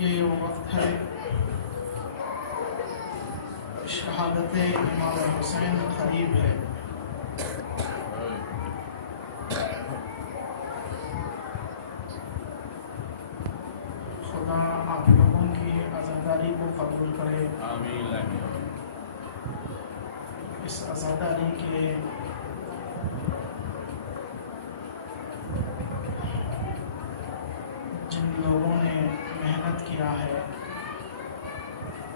یہ وہ وقت ہے شہادت امام حسین قریب ہے۔ خدا آپ لوگوں کی عزاداری کو قبول کرے۔ آمین۔ اس عزاداری کے جن لوگوں نے محنت کیا ہے،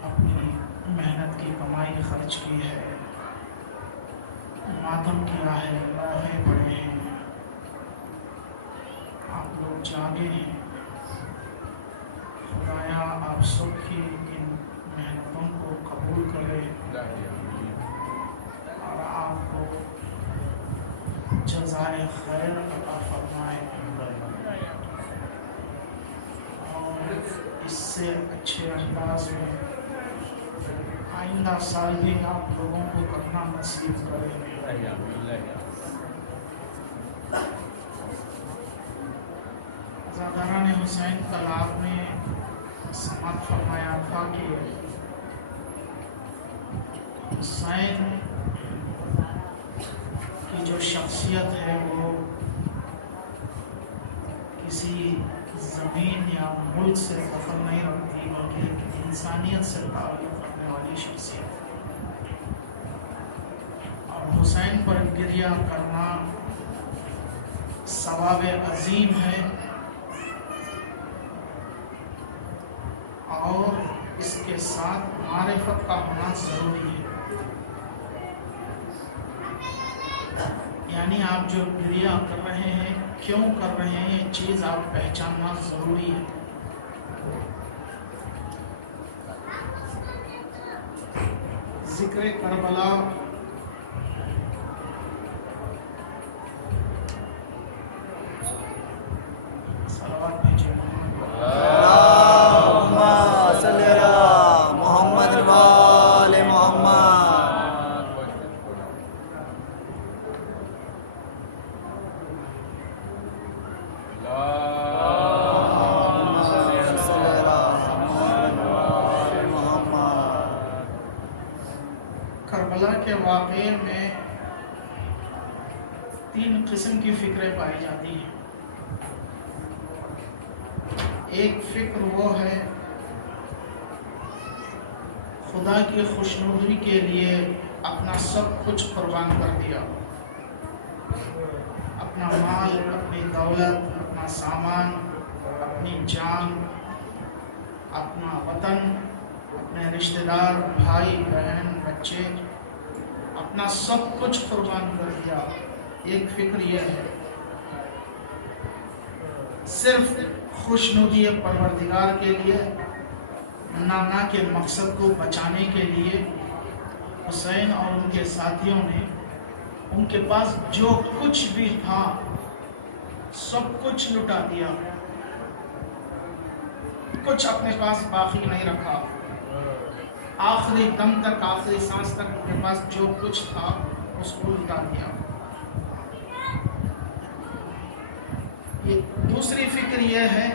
اپنی محنت کی کمائی خرچ کی ہے، ماتم کیا ہے، لوہے پڑے ہیں، آپ لوگ جاگے ہیں، خدایا آپ سب کی ان محنتوں کو قبول کرے اور آپ کو جزائے خیر عطا فرمائے، اور اس سے اچھے انداز میں آئندہ سال بھی آپ لوگوں کو کرنا نصیب کرے۔ عزاداران حسین کل آپ نے سماعت فرمایا تھا کہ حسین کی جو شخصیت ہے وہ کسی زمین یا ملک سے فخر نہیں رکھتی، بلکہ ایک انسانیت سے تعلق رکھنے والی شخصیت ہے، اور حسین پر گریہ کرنا ثواب عظیم ہے، اور اس کے ساتھ معرفت کا ہونا ضروری ہے۔ یعنی آپ جو گریہ کر رہے ہیں، کیوں کر رہے ہیں، یہ چیز آپ پہچاننا ضروری ہے۔ ذکر کربلا صلوات بھیجیے اللہم صلی علی محمد و آل محمد۔ کربلا کے واقعے میں 3 قسم کی فکریں پائی جاتی ہیں۔ ایک فکر وہ ہے خدا کی خوشنودی کے لیے اپنا سب کچھ قربان کر دیا، اپنا مال، اپنی دولت، اپنا سامان، اپنی جان، اپنا وطن، اپنے رشتہ دار، بھائی بہن، بچے، اپنا سب کچھ قربان کر دیا۔ ایک فکر یہ ہے صرف خوشنودی پروردگار کے لیے، نہ کہ مقصد کو بچانے کے لیے حسین اور ان کے ساتھیوں نے ان کے پاس جو کچھ بھی تھا سب کچھ لٹا دیا، کچھ اپنے پاس باقی نہیں رکھا، آخری دم تک، آخری سانس تک اپنے پاس جو کچھ تھا اس کو لٹا دیا۔ یہ دوسری فکر یہ ہے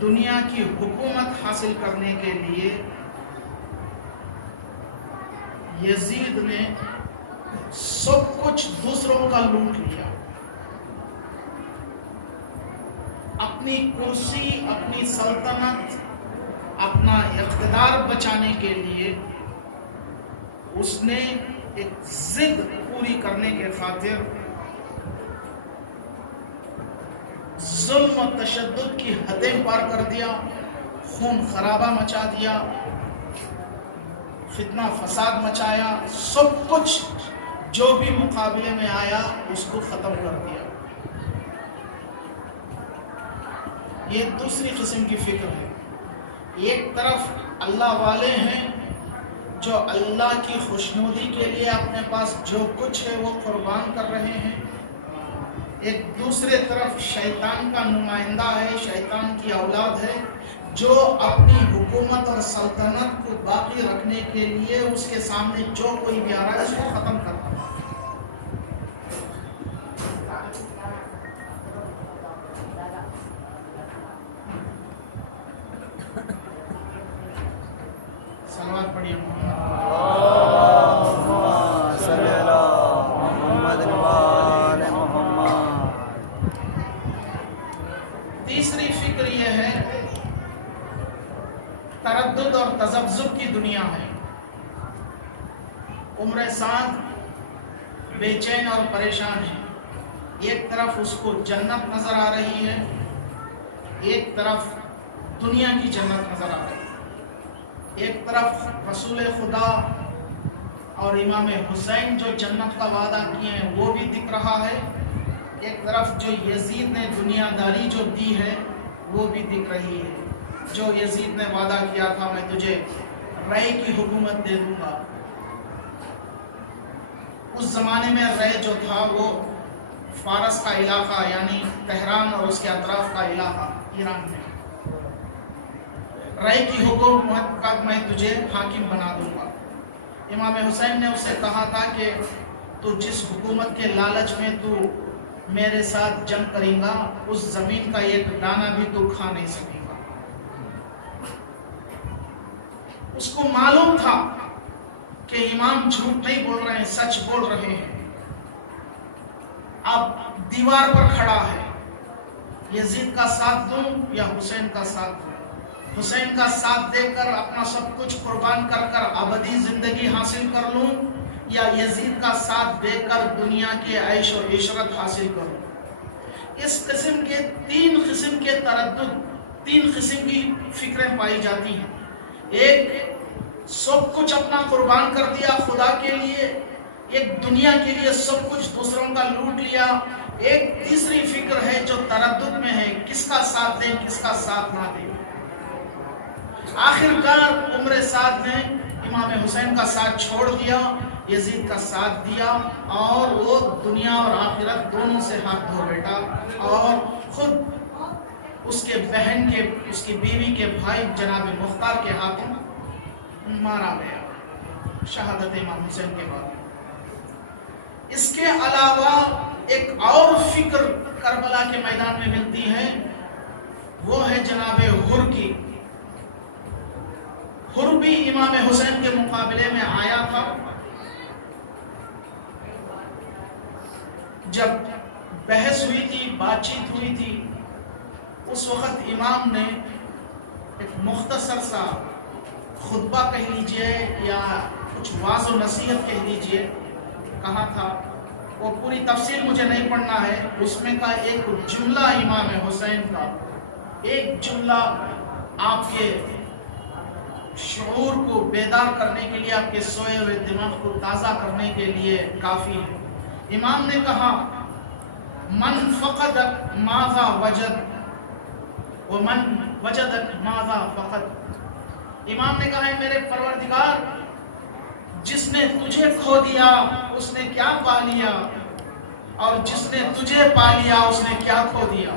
دنیا کی حکومت حاصل کرنے کے لیے یزید نے سب کچھ دوسروں کا لوٹ لیا، اپنی کرسی، اپنی سلطنت، اپنا اقتدار بچانے کے لیے اس نے ایک ضد پوری کرنے کے خاطر ظلم و تشدد کی حدیں پار کر دیا، خون خرابہ مچا دیا، فتنہ فساد مچایا، سب کچھ جو بھی مقابلے میں آیا اس کو ختم کر دیا۔ یہ دوسری قسم کی فکر ہے۔ ایک طرف اللہ والے ہیں جو اللہ کی خوشنودی کے لیے اپنے پاس جو کچھ ہے وہ قربان کر رہے ہیں، ایک دوسرے طرف شیطان کا نمائندہ ہے، شیطان کی اولاد ہے جو اپنی حکومت اور سلطنت کو باقی رکھنے کے لیے اس کے سامنے جو کوئی بھی آ رہا ہے اس کو ختم کرتا ہے۔ تیسری فکر یہ ہے تردد اور تذبذب کی دنیا ہے. عمر سعد بے چین اور پریشان ہے. ایک طرف اس کو جنت نظر آ رہی ہے، ایک طرف دنیا کی جنت نظر آ رہی ہے. ایک طرف رسول خدا اور امام حسین جو جنت کا وعدہ کیے ہیں وہ بھی دکھ رہا ہے، ایک طرف جو یزید نے دنیا داری جو دی ہے وہ بھی دکھ رہی ہے. جو یزید نے وعدہ کیا تھا میں تجھے رے کی حکومت دے دوں گا. اس زمانے میں رے جو تھا وہ فارس کا علاقہ یعنی تہران اور اس کے اطراف کا علاقہ ایران میں. رے کی حکومت کا میں تجھے حاکم بنا دوں گا. امام حسین نے اسے کہا تھا کہ تو جس حکومت کے لالچ میں تو میرے ساتھ جنگ کریں گا اس زمین کا ایک دانہ بھی تو کھا نہیں سکے گا. اس کو معلوم تھا کہ امام جھوٹ نہیں بول رہے ہیں، سچ بول رہے ہیں. اب دیوار پر کھڑا ہے، یزید کا ساتھ دوں یا حسین کا ساتھ دوں؟ حسین کا ساتھ دے کر اپنا سب کچھ قربان کر کر ابدی زندگی حاصل کر لوں یا یزید کا ساتھ دے کر دنیا کے عیش و عشرت حاصل کروں؟ اس قسم کے تین قسم کے تردد، تین قسم کی فکریں پائی جاتی ہیں. ایک سب کچھ اپنا قربان کر دیا خدا کے لیے، ایک دنیا کے لیے سب کچھ دوسروں کا لوٹ لیا. ایک تیسری فکر ہے جو تردد میں ہے، کس کا ساتھ دیں کس کا ساتھ نہ دیں. آخر کار عمر سعد نے امام حسین کا ساتھ چھوڑ دیا، یزید کا ساتھ دیا اور وہ دنیا اور آخرت دونوں سے ہاتھ دھو بیٹھا اور خود اس کے بہن کے، اس کی بیوی کے بھائی جناب مختار کے ہاتھوں مارا گیا شہادت امام حسین کے بعد. اس کے علاوہ ایک اور فکر کربلا کے میدان میں ملتی ہے، وہ ہے جناب حر کی. حر بھی امام حسین کے مقابلے میں آیا تھا. جب بحث ہوئی تھی، بات چیت ہوئی تھی، اس وقت امام نے ایک مختصر سا خطبہ کہہ لیجئے یا کچھ واعظ و نصیحت کہہ لیجئے کہا تھا. وہ پوری تفصیل مجھے نہیں پڑھنا ہے. اس میں کا ایک جملہ امام حسین کا، ایک جملہ آپ کے شعور کو بیدار کرنے کے لیے، آپ کے سوئے ہوئے دماغ کو تازہ کرنے کے لیے کافی ہے. امام نے کہا من فقدک ماذا وجد ومن وجدک ماذا فقد. امام نے کہا ہے میرے پروردگار، جس نے تجھے کھو دیا اس نے کیا پا لیا، اور جس نے تجھے پا لیا اس نے کیا کھو دیا.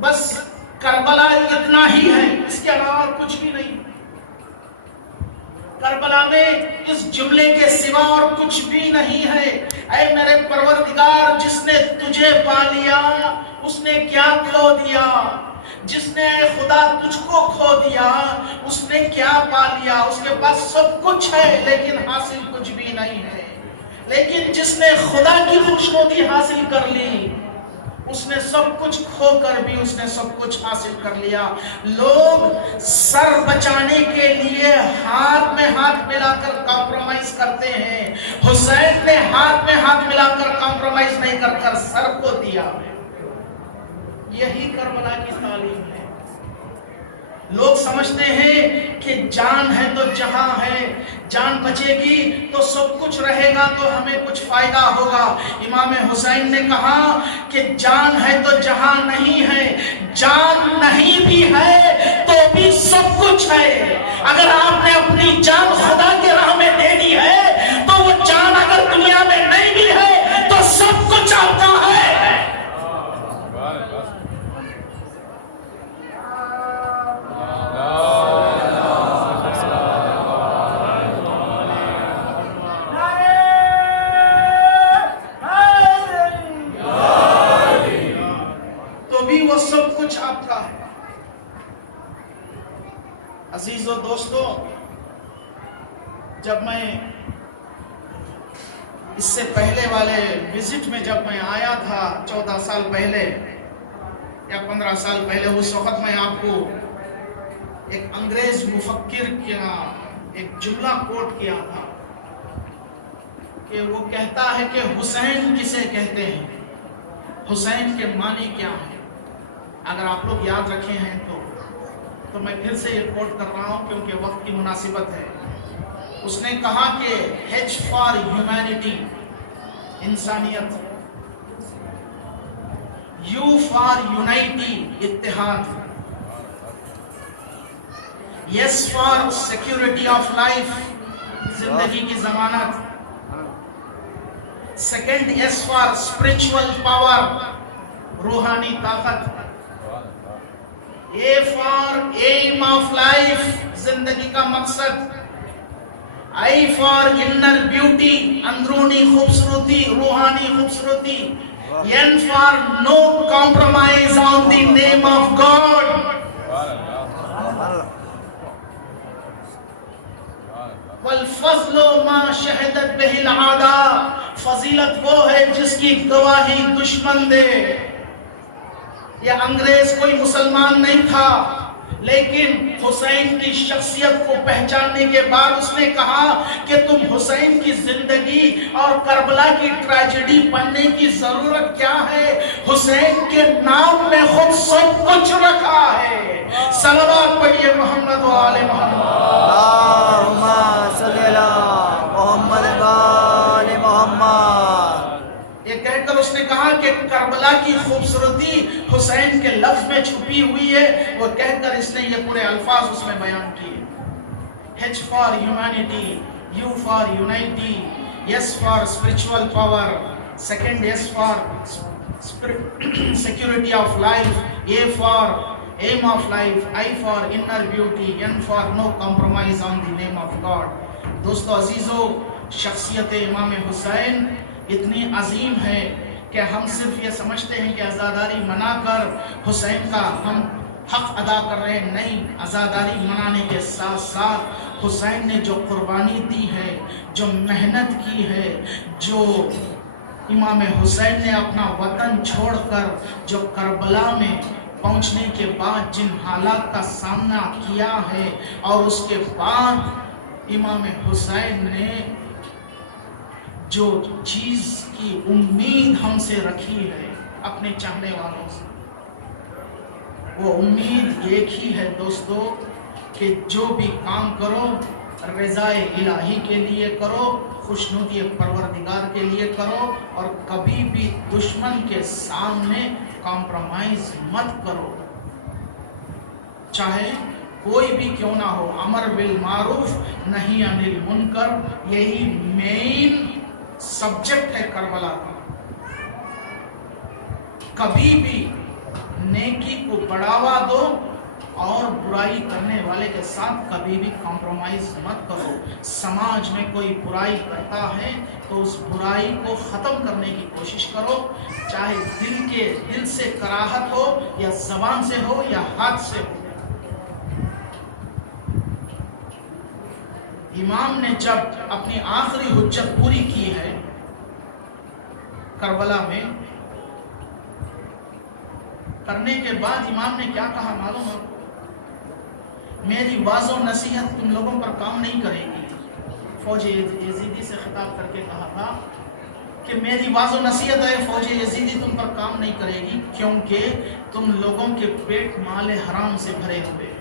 بس کربلا اتنا ہی ہے، اس کے علاوہ کچھ بھی نہیں. کربلا میں اس جملے کے سوا اور کچھ بھی نہیں ہے. اے میرے پروردگار، جس نے تجھے پا لیا اس نے کیا کھو دیا، جس نے خدا تجھ کو کھو دیا اس نے کیا پا لیا. اس کے پاس سب کچھ ہے لیکن حاصل کچھ بھی نہیں ہے. لیکن جس نے خدا کی خوشنودی حاصل کر لی اس نے سب کچھ کھو کر بھی اس نے سب کچھ حاصل کر لیا. لوگ سر بچانے کے لیے ہاتھ میں ہاتھ ملا کر کمپرومائز کرتے ہیں. حسین نے ہاتھ میں ہاتھ ملا کر کمپرومائز نہیں کر کر سر کو دیا. یہی کربلا کی تعلیم ہے. لوگ سمجھتے ہیں کہ جان ہے تو جہاں ہے، جان بچے گی تو سب کچھ رہے گا تو ہمیں کچھ فائدہ ہوگا. امام حسین نے کہا کہ جان ہے تو جہاں نہیں ہے، جان نہیں بھی ہے تو بھی سب کچھ ہے. اگر آپ نے اپنی جان خدا کے راہ میں دے دی ہے تو وہ جان اگر دنیا میں نہیں بھی ہے تو سب کچھ آپ کا ہے. عزیز و دوستو، جب میں اس سے پہلے والے وزٹ میں جب میں آیا تھا 14 سال پہلے یا 15 سال پہلے، اس وقت میں آپ کو ایک انگریز مفکر کا ایک جملہ کوٹ کیا تھا کہ وہ کہتا ہے کہ حسین کسے کہتے ہیں، حسین کے معنی کیا ہے۔ اگر آپ لوگ یاد رکھے ہیں تو میں پھر سے یہ کوٹ کر رہا ہوں کیونکہ وقت کی مناسبت ہے۔ اس نے کہا کہ H فار ہیومینٹی، انسانیت، U فار یونائٹی، اتحاد، S for security of life, زندگی کی ضمانت، second S for spiritual power, روحانی طاقت، A for aim of life, زندگی کا مقصد، I فار انر بیوٹی، اندرونی خوبصورتی، روحانی خوبصورتی، N for no compromise on the name of God, والفضل ما شہدت بہ العادہ، فضیلت وہ ہے جس کی گواہی دشمن دے۔ یہ انگریز کوئی مسلمان نہیں تھا، لیکن حسین کی شخصیت کو پہچاننے کے بعد اس نے کہا کہ تم حسین کی زندگی اور کربلا کی ٹریجڈی پڑھنے کی ضرورت کیا ہے، حسین کے نام میں خود سب کچھ رکھا ہے۔ صلوات پڑھیے محمد و آل محمد۔ اللہم صلی علی محمد و آل محمد۔ یہ کہہ کر اس نے کہا کہ کربلا کی خوبصورتی حسین کے لفظ میں چھپی ہوئی ہے، وہ کہہ کر اس نے یہ پورے الفاظ اس میں بیان کیے۔ H for humanity, U for unity, S for spiritual power, second S for security of life, A for aim of life, I for inner beauty, N for no compromise on the name of God. دوستو عزیزو، شخصیت امام حسین اتنی عظیم ہے کہ ہم صرف یہ سمجھتے ہیں کہ عزاداری منا کر حسین کا ہم حق ادا کر رہے ہیں، نہیں۔ عزاداری منانے کے ساتھ ساتھ حسین نے جو قربانی دی ہے، جو محنت کی ہے، جو امام حسین نے اپنا وطن چھوڑ کر جو کربلا میں پہنچنے کے بعد جن حالات کا سامنا کیا ہے، اور اس کے بعد امام حسین نے جو چیز کی امید ہم سے رکھی ہے اپنے چاہنے والوں سے، وہ امید ایک ہی ہے دوستو کہ جو بھی کام کرو رضائے الہی کے لیے کرو، خوشنودی پروردگار کے لیے کرو، اور کبھی بھی دشمن کے سامنے کمپرومائز مت کرو، چاہے کوئی بھی کیوں نہ ہو۔ امر بالمعروف نہی عن المنکر، یہی مین سبجیکٹ ہے کربلا کا۔ کبھی بھی نیکی کو بڑھاوا دو اور برائی کرنے والے کے ساتھ کبھی بھی کمپرومائز مت کرو۔ سماج میں کوئی برائی کرتا ہے تو اس برائی کو ختم کرنے کی کوشش کرو، چاہے دل سے کراہت ہو، یا زبان سے ہو، یا ہاتھ سے ہو۔ امام نے جب اپنی آخری حجت پوری کی ہے کربلا میں، کرنے کے بعد امام نے کیا کہا معلوم ہے؟ میری واضح و نصیحت تم لوگوں پر کام نہیں کرے گی۔ فوج یزیدی سے خطاب کر کے کہا تھا کہ میری واضح و نصیحت ہے، فوج یزیدی تم پر کام نہیں کرے گی، کیونکہ تم لوگوں کے پیٹ مال حرام سے بھرے ہوئے۔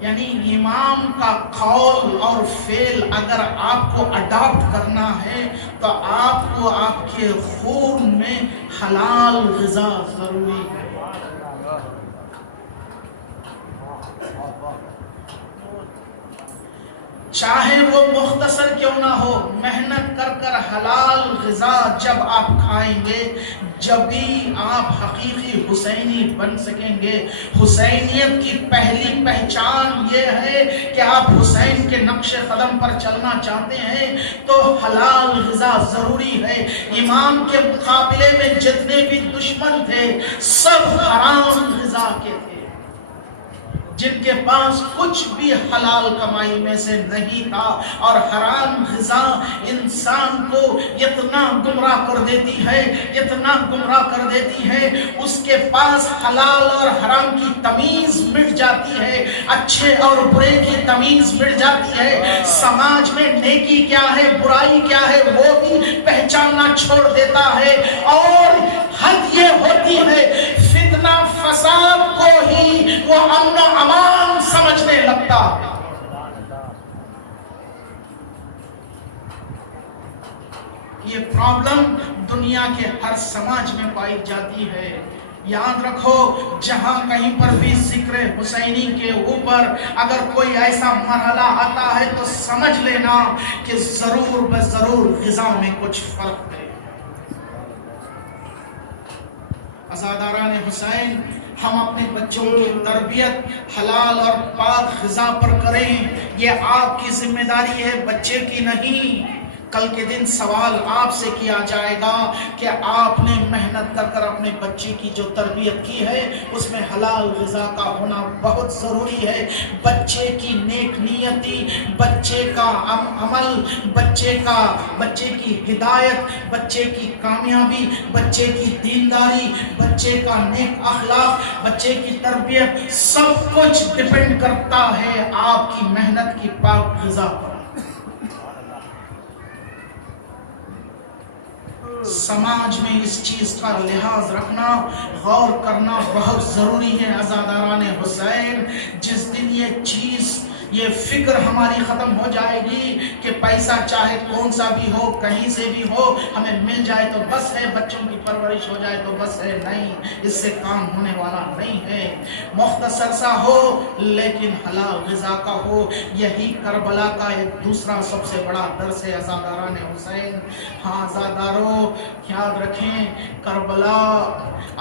یعنی امام کا قول اور فعل اگر آپ کو اڈاپٹ کرنا ہے تو آپ کو آپ کے خون میں حلال غذا ضروری ہے۔ چاہے وہ مختصر کیوں نہ ہو، محنت کر کر حلال غذا جب آپ کھائیں گے، جبھی آپ حقیقی حسینی بن سکیں گے۔ حسینیت کی پہلی پہچان یہ ہے کہ آپ حسین کے نقش قدم پر چلنا چاہتے ہیں تو حلال غذا ضروری ہے۔ امام کے مقابلے میں جتنے بھی دشمن تھے سب حرام غذا کے تھے۔ جن کے پاس کچھ بھی حلال کمائی میں سے نہیں تھا، اور حرام غذا انسان کو اتنا گمراہ کر دیتی ہے، اتنا گمراہ کر دیتی ہے، اس کے پاس حلال اور حرام کی تمیز مٹ جاتی ہے، اچھے اور برے کی تمیز مٹ جاتی ہے، سماج میں نیکی کیا ہے برائی کیا ہے وہ بھی پہچاننا چھوڑ دیتا ہے، اور حد یہ ہوتی ہے فتنہ فساد کو ہی وہ امن و امان سمجھنے لگتا ہے۔ یہ پرابلم دنیا کے ہر سماج میں پائی جاتی ہے۔ یاد رکھو، جہاں کہیں پر بھی ذکر حسینی کے اوپر اگر کوئی ایسا مرحلہ آتا ہے تو سمجھ لینا کہ ضرور بضرور غذا میں کچھ فرق ہے۔ عزاداران حسین، ہم اپنے بچوں کی تربیت حلال اور پاک غذا پر کریں، یہ آپ کی ذمہ داری ہے، بچے کی نہیں۔ کل کے دن سوال آپ سے کیا جائے گا کہ آپ نے محنت کر کر اپنے بچے کی جو تربیت کی ہے اس میں حلال غذا کا ہونا بہت ضروری ہے۔ بچے کی نیک نیتی، بچے کا عمل، بچے کی ہدایت، بچے کی کامیابی، بچے کی دینداری، بچے کا نیک اخلاق، بچے کی تربیت، سب کچھ ڈیپینڈ کرتا ہے آپ کی محنت کی پاک غذا پر۔ سماج میں اس چیز کا لحاظ رکھنا، غور کرنا بہت ضروری ہے۔ عزاداران حسین، جس دن یہ چیز، یہ فکر ہماری ختم ہو جائے گی کہ پیسہ چاہے کون سا بھی ہو، کہیں سے بھی ہو، ہمیں مل جائے تو بس ہے، بچوں کی پرورش ہو جائے تو بس ہے، نہیں، اس سے کام ہونے والا نہیں ہے۔ مختصر سا ہو لیکن حلال غذا کا ہو۔ یہی کربلا کا ایک دوسرا سب سے بڑا درس ہے عزاداران حسین۔ ہاں عزاداروں، یاد رکھیں، کربلا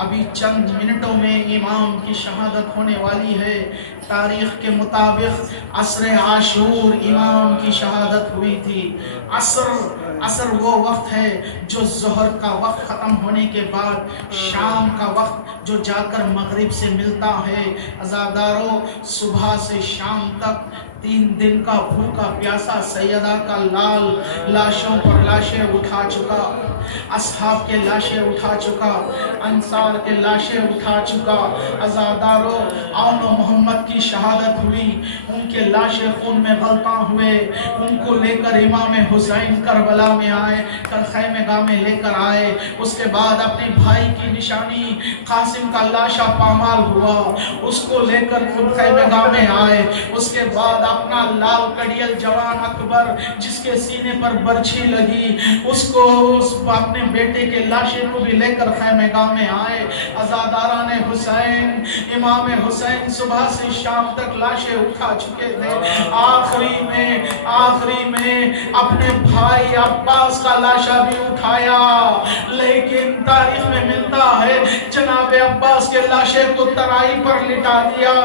ابھی چند منٹوں میں امام کی شہادت ہونے والی ہے۔ تاریخ کے مطابق عصر عاشور امام کی شہادت ہوئی تھی۔ عصر وہ وقت ہے جو ظہر کا وقت ختم ہونے کے بعد شام کا وقت جو جا کر مغرب سے ملتا ہے۔ عزاداروں، صبح سے شام تک 3 دن کا بھوکا پیاسا سیدہ کا لال لاشوں پر لاشیں اٹھا چکا، اصحاب کے لاشیں اٹھا چکا، انصار کے لاشیں اٹھا چکا۔ عزاداروں، آن و محمد کی شہادت ہوئی، ان کے لاشیں خون میں غلطاں ہوئے، ان کو لے کر امام حسین کربلا میں آئے، خیمہ گاہ میں لے کر آئے۔ اس کے بعد اپنے بھائی کی نشانی قاسم کا لاشا پامال ہوا، اس کو لے کر خیمہ گاہ میں آئے۔ اس کے بعد اپنا لال کڑیل جوان اکبر جس کے سینے پر برچھی لگی، اس کو اپنے بیٹے کے لاشے کو بھی لے کر خیمہ گاہ میں آئے۔ عزاداران حسین، امام حسین صبح سے شام تک لاشیں اٹھا چکے تھے۔ آخری میں اپنے بھائی عباس کا لاشا بھی اٹھایا، لیکن تاریخ میں ملتا ہے جناب عباس کے لاشے کو ترائی پر لٹا دیا،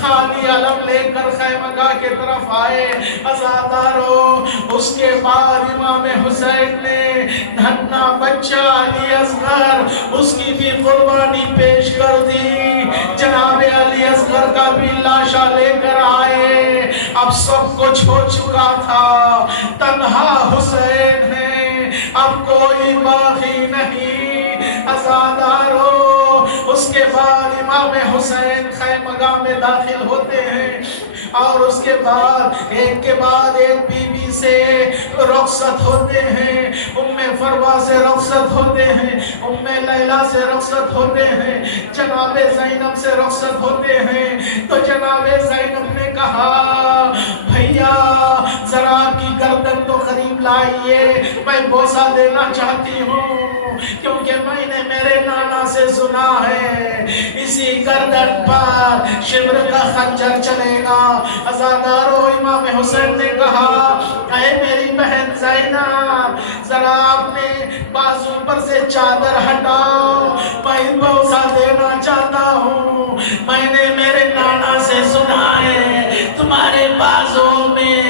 خالی علم لے کر خیمہ گاہ کے طرف آئے۔ عزاداروں، اس کے بعد امام حسین نے دھنا بچہ علی اصغر، اس کی بھی قربانی پیش کر دی، جناب علی اصغر کا بھی لاشا لے کر آئے۔ اب سب کچھ ہو چکا تھا، تنہا حسین ہے، اب کوئی باقی نہیں۔ عزاداروں، اس کے بعد امام حسین خیمہ گاہ میں داخل ہوتے ہیں، اور اس کے بعد ایک کے بعد ایک بی بی سے رخصت ہوتے ہیں، ام فروا سے رخصت ہوتے ہیں، ام لیلہ سے رخصت ہوتے ہیں، جناب زینب سے رخصت ہوتے ہیں۔ تو جناب زینب نے کہا، بھیا ذرا آپ کی گردن تو قریب لائیے، میں بوسہ دینا چاہتی ہوں، کیونکہ میں نے میرے نانا سے سنا ہے اسی گردن پر شبر کا خنجر چلے گا۔ عزاداروں، امام حسین نے کہا، اے میری بہن زینب، ذرا اپنے بازو پر سے چادر ہٹاؤ، میں بوسہ دینا چاہتا ہوں، میں نے میرے نانا سے سنا ہے تمہارے بازو میں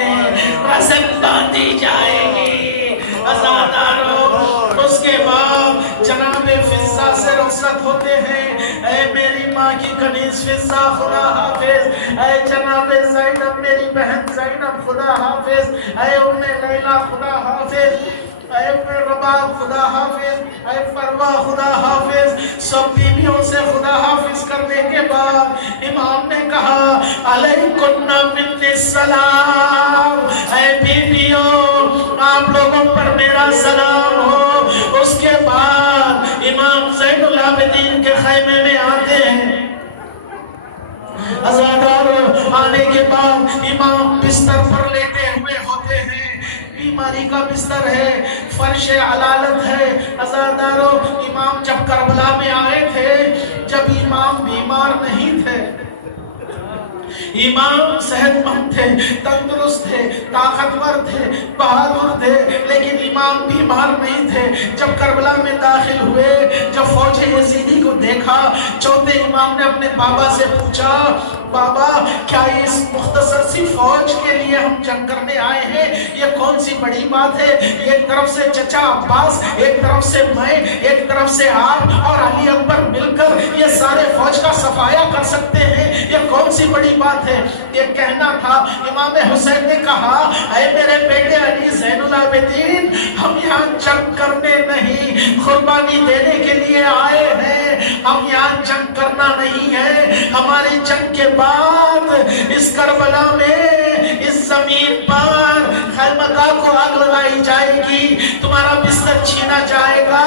رسم باندھی جائے گی۔ عزاداروں، اس کے بعد جناب فضہ سے رخصت ہوتے ہیں، اے میری ماں کی کنیز فضہ خدا حافظ، اے جناب زینب میری بہن زینب خدا حافظ، اے ام لیلہ خدا حافظ، اے ام رباب خدا حافظ، اے فروا خدا حافظ۔ سب بیویوں سے خدا حافظ کرنے کے بعد امام نے کہا علیکن من السلام، اے بیویوں آپ لوگوں پر میرا سلام ہو۔ اس کے بعد امام زین العابدین کے خیمے میں آتے ہیں، عزادار آنے کے بعد امام بستر پر لیٹے ہوئے ہوتے ہیں، بیماری کا بستر ہے، فرش علالت ہے۔ عزادارو امام جب کربلا میں آئے تھے، جب امام بیمار نہیں تھے، امام صحت مند تھے، تندرست تھے، طاقتور تھے، بہادر تھے، لیکن امام بیمار نہیں تھے۔ جب کربلا میں داخل ہوئے، جب فوج یزیدی کو دیکھا، چوتھے امام نے اپنے بابا سے پوچھا بابا کیا اس مختصر سی فوج کے لیے ہم جنگ کرنے آئے ہیں؟ یہ کون سی بڑی بات ہے؟ ایک طرف سے چچا عباس، ایک طرف سے میں، ایک طرف سے آپ اور علی اکبر مل کر یہ سارے فوج کا صفایا کر سکتے ہیں، یہ کون سی بڑی بات ہے؟ یہ کہنا تھا۔ امام حسین نے کہا اے میرے بیٹے علی زین العابدین، ہم یہاں جنگ کرنے نہیں قربانی دینے کے لیے آئے ہیں، ہم یہاں جنگ کرنا نہیں ہے۔ ہماری جنگ کے بعد اس کربلا میں اس زمین پر خیمگاہ کو آگ لگائی جائے گی، تمہارا بستر چھینا جائے گا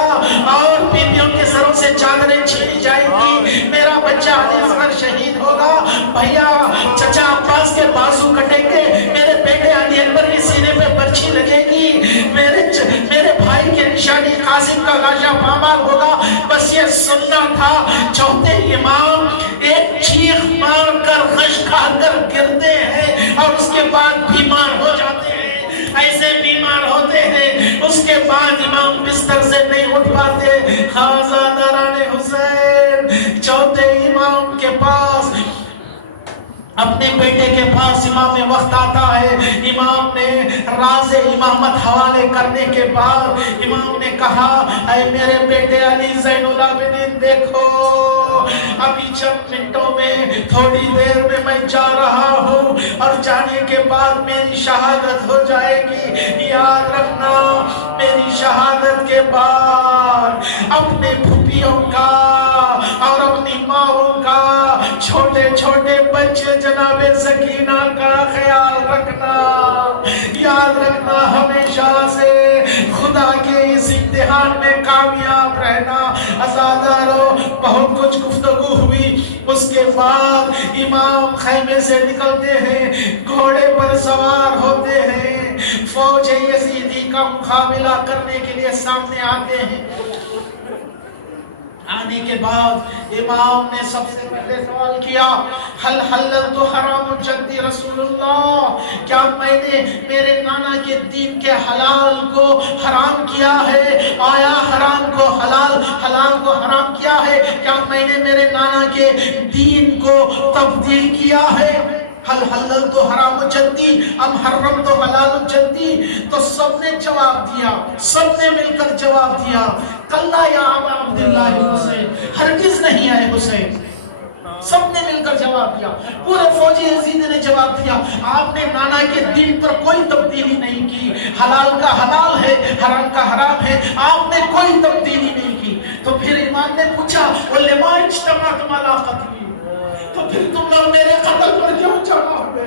اور بیویوں کے سروں سے چادریں چھینی جائیں گی، میرا بچہ علی اصغر شہید ہوگا، بھیا چچا عباس کے بازو کٹیں گے، میرے بیٹے علی اکبر کے سینے پہ برچھی لگے گی، میرے بھائی کے نشانی قاسم کا لاشا پامال ہوگا۔ بس یہ سننا تھا۔ چوتھے امام ایک چیخ مار کر غش کھا کر گرتے ہیں اور اس کے بعد بیمار ہو جاتے ہیں، ایسے بیمار ہوتے ہیں، اس کے بعد امام بستر سے نہیں اٹھ پاتے۔ خازاداران حسین چوتھے امام کے پاس، اپنے بیٹے کے پاس امام وقت آتا ہے۔ امام نے راز امامت حوالے کرنے کے بعد امام نے کہا اے میرے بیٹے علی زین العابدین دیکھو، ابھی چند منٹوں میں تھوڑی دیر میں جا رہا ہوں اور جانے کے بعد میری شہادت ہو جائے گی، یاد رکھنا میری شہادت کے بعد اپنے پھوپھیوں کا اور اپنی ماؤں کا، چھوٹے چھوٹے بچے جناب سکینہ کا خیال رکھنا، یاد رکھنا ہمیشہ سے خدا کے اس امتحان میں کامیاب رہنا۔ عزادارو بہت کچھ گفتگو ہوئی، اس کے بعد امام خیمے سے نکلتے ہیں، گھوڑے پر سوار ہوتے ہیں، فوج یزیدی کا مقابلہ کرنے کے لیے سامنے آتے ہیں۔ آنے کے بعد امام نے سب سے پہلے سوال کیا حل حللت حرام جدی رسول اللہ، کیا میں نے میرے نانا کے دین کے حلال کو حرام کیا ہے؟ آیا حرام کو حلال، حلال کو حرام کیا ہے؟ کیا میں نے میرے نانا کے دین کو تبدیل کیا ہے؟ حل حللت حرام جدی ام حرمت حلال جدی؟ تو سب نے جواب دیا، سب نے مل کر جواب دیا کلا یا ابا عبداللہ حسین، ہرگز نہیں ہے حسین۔ سب نے مل کر جواب دیا، پورے فوجی یزید نے جواب دیا آپ نے نانا کے دین پر کوئی تبدیلی نہیں کی، حلال کا حلال ہے، حرام کا حرام ہے، آپ نے کوئی تبدیلی نہیں کی۔ تو پھر امام نے پوچھا وَلِمَا اجْتَمَعْتُمْ عَلَىٰ قَتْلِي، تو پھر تم لوگ میرے قتل پر کیوں جمع ہوئے؟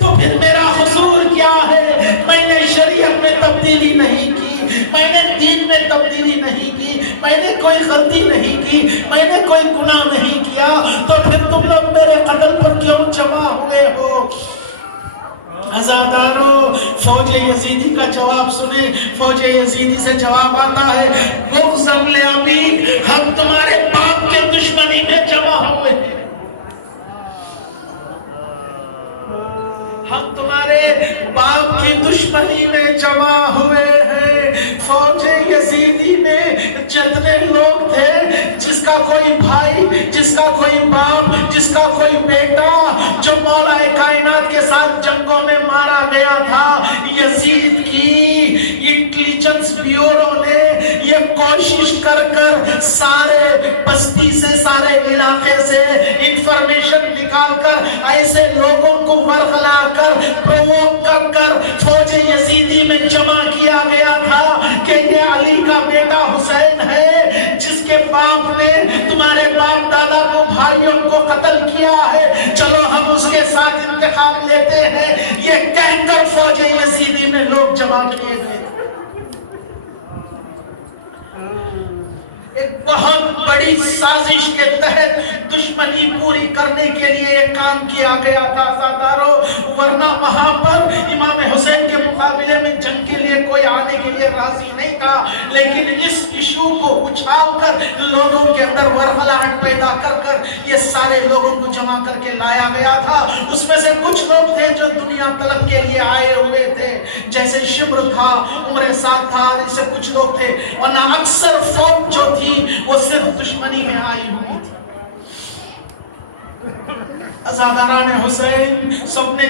تو پھر میرا حضور کیا ہے؟ میں نے شریعت میں تبدیلی نہیں کی، میں نے دین میں تبدیلی نہیں کی، میں نے کوئی غلطی نہیں کی، میں نے کوئی گناہ نہیں کیا، تو پھر تم لوگ میرے قتل پر کیوں جمع ہوئے ہو؟ عزادارو فوج یزیدی کا جواب سنیں، فوج یزیدی سے جواب آتا ہے بغضاً لأبیک، ہم تمہارے باپ کے دشمنی میں جمع ہوئے ہیں، ہم تمہارے باپ کی دشمنی میں جمع ہوئے ہیں۔ فوج یزیدی میں جتنے لوگ تھے، جس کا کوئی بھائی، جس کا کوئی باپ، جس کا کوئی بیٹا جو مولا کائنات کے ساتھ جنگوں میں مارا گیا تھا، یزید کی انٹیلیجنس بیورو نے یہ یہ کوشش کر کر سارے بستی سے سارے علاقے سے انفارمیشن نکال کر ایسے لوگوں کو ورغلا کر پرووک کر کر فوج یزیدی میں جمع کیا گیا تھا کہ یہ علی کا بیٹا حسین ہے جس کے باپ نے تمہارے باپ دادا کو بھائیوں کو قتل کیا ہے، چلو ہم اس کے ساتھ انتخاب لیتے ہیں، یہ کہہ کر فوج یزیدی میں لوگ جمع کیے گئے۔ ایک بہت بڑی سازش کے تحت دشمنی پوری کرنے کے لیے ایک کام کیا گیا تھا عزادارو، ورنہ وہاں پر امام حسین کے مقابلے میں جنگ کے لیے کوئی آنے کے لیے راضی نہیں تھا، لیکن اس ایشو کو اچھال کر لوگوں کے اندر ورغلاہٹ پیدا کر کر یہ سارے لوگوں کو جمع کر کے لایا گیا تھا۔ اس میں سے کچھ لوگ تھے جو دنیا طلب کے لیے آئے ہوئے تھے، جیسے شبر تھا، عمر سعد تھا، جیسے کچھ لوگ تھے، ورنہ اکثر فوج جو تھی وہ صرف دشمنی میں آئی ہوئی تھی۔ عزاداران حسین سب نے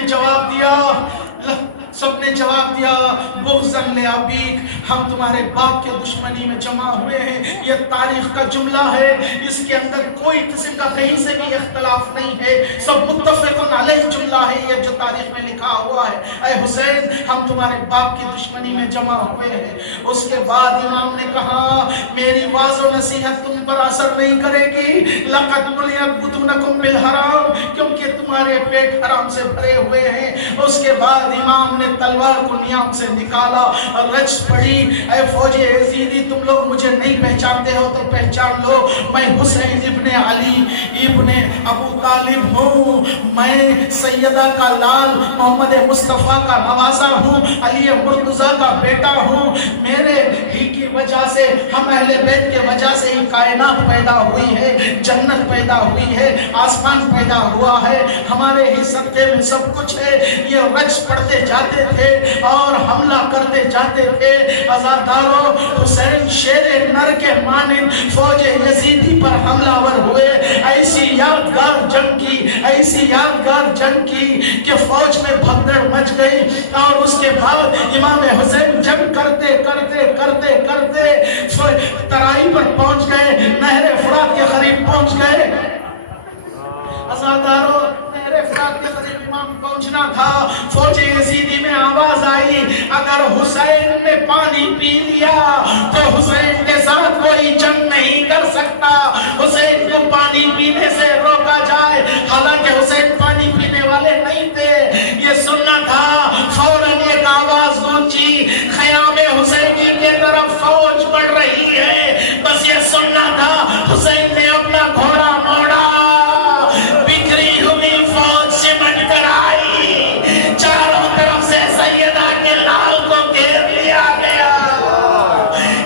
جواب دیا بغضاً لأبیک، ہم تمہارے باپ کے دشمنی میں جمع ہوئے ہیں۔ یہ تاریخ کا جملہ ہے، اس کے اندر کوئی قسم کا کہیں سے بھی اختلاف نہیں ہے، سب متفق علیہ جملہ ہے یہ جو تاریخ میں لکھا ہوا ہے۔ اے حسین ہم تمہارے باپ کی دشمنی میں جمع ہوئے ہیں۔ اس کے بعد امام نے کہا میری واعظ و نصیحت تم پر اثر نہیں کرے گی، لقد ملئت بطونکم بالحرام، کیونکہ تمہارے پیٹ حرام سے بھرے ہوئے ہیں۔ اس کے بعد امام نے تلوار کو نیام سے نکالا اور رجز پڑی، اے فوج یزیدی تم لوگ مجھے نہیں پہچانتے ہو تو پہچان لو، میں حسین ابن علی ابن ابو طالب ہوں، میں سیدہ کا لال محمد مصطفیٰ کا نواسا ہوں، علی مرتضیٰ کا بیٹا ہوں، میرے ہی کی وجہ سے ہم اہل بیت کے وجہ سے ہی کائنات پیدا ہوئی ہے، جنت پیدا ہوئی ہے، آسمان پیدا ہوا ہے، ہمارے ہی صدقے میں سب کچھ ہے۔ یہ رجز پڑھتے جاتے تھے اور حملہ کرتے جاتے تھے۔ عزادارو حسین شیر نر کے مانند فوج یزیدی پر حملہ ور ہوئے، ایسی یادگار جنگ کی کہ فوج میں بھگدڑ مچ گئی، اور اس کے بعد امام حسین جنگ کرتے ترائی پر پہنچ گئے، نہر فرات کے قریب پہنچ گئے۔ عزادارو نہر فرات کے قریب امام پہنچنا تھا، فوج یزیدی میں آواز آئی اگر حسین نے پانی پی لیا تو حسین کے ساتھ کوئی جنگ نہیں کر سکتا، حسین کو پانی پینے سے روکا جائے۔ حالانکہ حسین پانی پینے والے نہیں تھے، یہ سننا تھا، فوراً ایک آواز گونجی خیام حسینی کے طرف فوج بڑھ رہی ہے، بس یہ سننا تھا۔ حسین نے اپنا گھوڑا موڑا، بکھری ہوئی فوج سمٹ کر آئی، چاروں طرف سے سیدہ کے لال کو گھیر لیا گیا،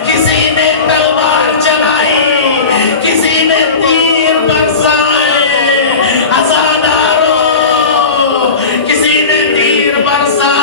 کسی نے تلوار چلائی، کسی نے تیر برسائے، عزادارو کسی نے تیر برسائے،